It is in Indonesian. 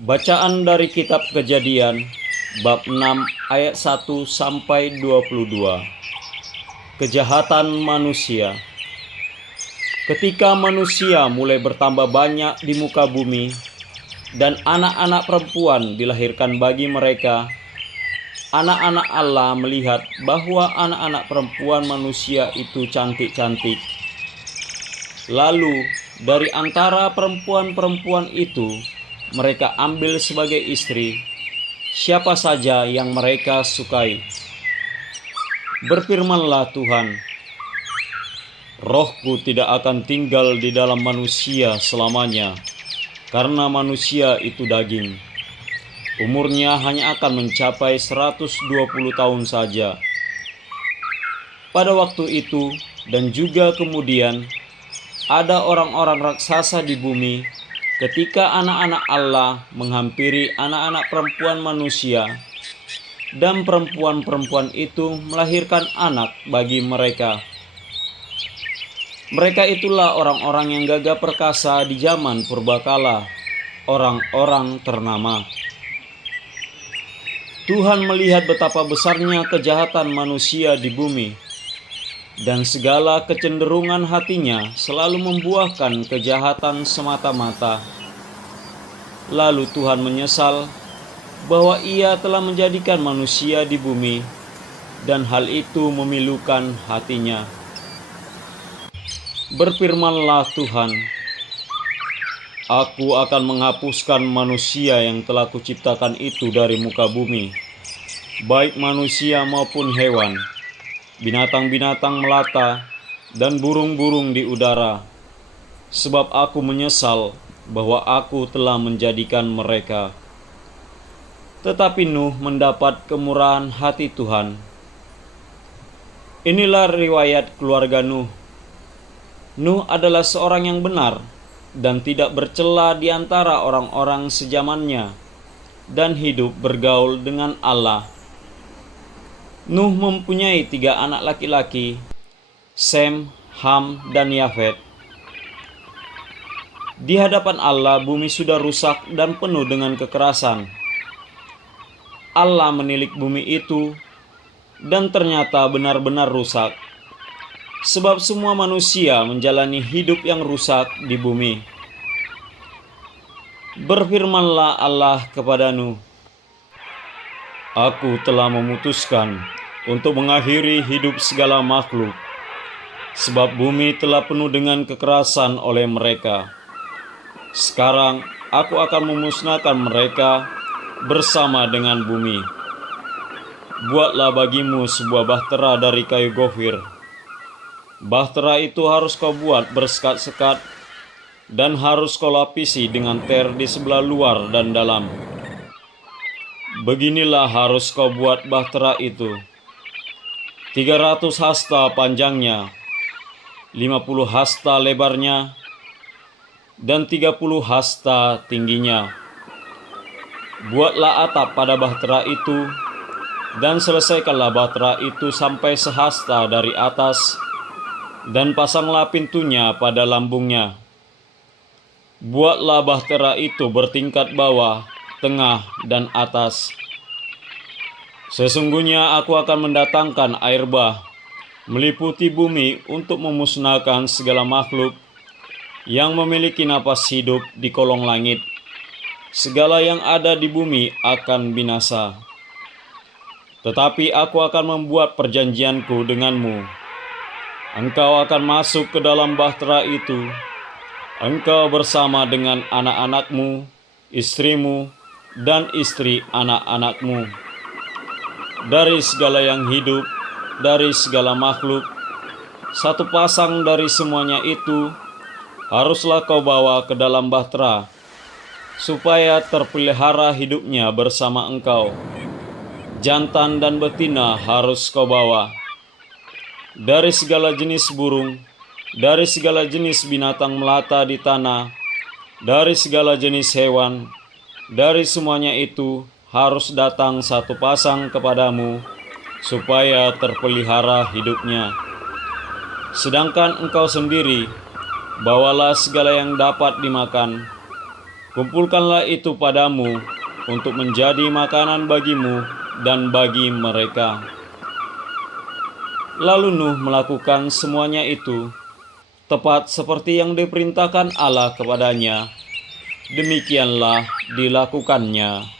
Bacaan dari kitab Kejadian bab 6 ayat 1 sampai 22. Kejahatan manusia. Ketika manusia mulai bertambah banyak di muka bumi dan anak-anak perempuan dilahirkan bagi mereka, anak-anak Allah melihat bahwa anak-anak perempuan manusia itu cantik-cantik. Lalu dari antara perempuan-perempuan itu mereka ambil sebagai istri siapa saja yang mereka sukai. Berfirmanlah Tuhan, Rohku tidak akan tinggal di dalam manusia selamanya, karena manusia itu daging. Umurnya hanya akan mencapai 120 tahun saja. Pada waktu itu dan juga kemudian, ada orang-orang raksasa di bumi ketika anak-anak Allah menghampiri anak-anak perempuan manusia, dan perempuan-perempuan itu melahirkan anak bagi mereka. Mereka itulah orang-orang yang gagah perkasa di zaman purbakala, orang-orang ternama. Tuhan melihat betapa besarnya kejahatan manusia di bumi, dan segala kecenderungan hatinya selalu membuahkan kejahatan semata-mata. Lalu Tuhan menyesal bahwa Ia telah menjadikan manusia di bumi, dan hal itu memilukan hatinya. Berfirmanlah Tuhan, Aku akan menghapuskan manusia yang telah kuciptakan itu dari muka bumi, baik manusia maupun hewan, binatang-binatang melata, dan burung-burung di udara, sebab aku menyesal bahwa aku telah menjadikan mereka. Tetapi Nuh mendapat kemurahan hati Tuhan. Inilah riwayat keluarga Nuh. Nuh adalah seorang yang benar dan tidak bercela di antara orang-orang sezamannya, dan hidup bergaul dengan Allah. Nuh mempunyai 3 anak laki-laki, Sem, Ham, dan Yafet. Di hadapan Allah bumi sudah rusak dan penuh dengan kekerasan. Allah menilik bumi itu, dan ternyata benar-benar rusak, sebab semua manusia menjalani hidup yang rusak di bumi. Berfirmanlah Allah kepada Nuh, Aku telah memutuskan untuk mengakhiri hidup segala makhluk, sebab bumi telah penuh dengan kekerasan oleh mereka. Sekarang aku akan memusnahkan mereka bersama dengan bumi. Buatlah bagimu sebuah bahtera dari kayu gofir. Bahtera itu harus kau buat bersekat-sekat, dan harus kau lapisi dengan ter di sebelah luar dan dalam. Beginilah harus kau buat bahtera itu: 300 hasta panjangnya, 50 hasta lebarnya, dan 30 hasta tingginya. Buatlah atap pada bahtera itu, dan selesaikanlah bahtera itu sampai sehasta dari atas, dan pasanglah pintunya pada lambungnya. Buatlah bahtera itu bertingkat bawah, tengah, dan atas. Sesungguhnya aku akan mendatangkan air bah meliputi bumi untuk memusnahkan segala makhluk yang memiliki napas hidup di kolong langit. Segala yang ada di bumi akan binasa. Tetapi aku akan membuat perjanjianku denganmu. Engkau akan masuk ke dalam bahtera itu, engkau bersama dengan anak-anakmu, istrimu, dan istri anak-anakmu. Dari segala yang hidup, dari segala makhluk, 1 pasang dari semuanya itu haruslah kau bawa ke dalam bahtera, supaya terpelihara hidupnya bersama engkau. Jantan dan betina harus kau bawa. Dari segala jenis burung, dari segala jenis binatang melata di tanah, dari segala jenis hewan, dari semuanya itu harus datang 1 pasang kepadamu, supaya terpelihara hidupnya. Sedangkan engkau sendiri, bawalah segala yang dapat dimakan, kumpulkanlah itu padamu untuk menjadi makanan bagimu dan bagi mereka." Lalu Nuh melakukan semuanya itu, tepat seperti yang diperintahkan Allah kepadanya. Demikianlah dilakukannya.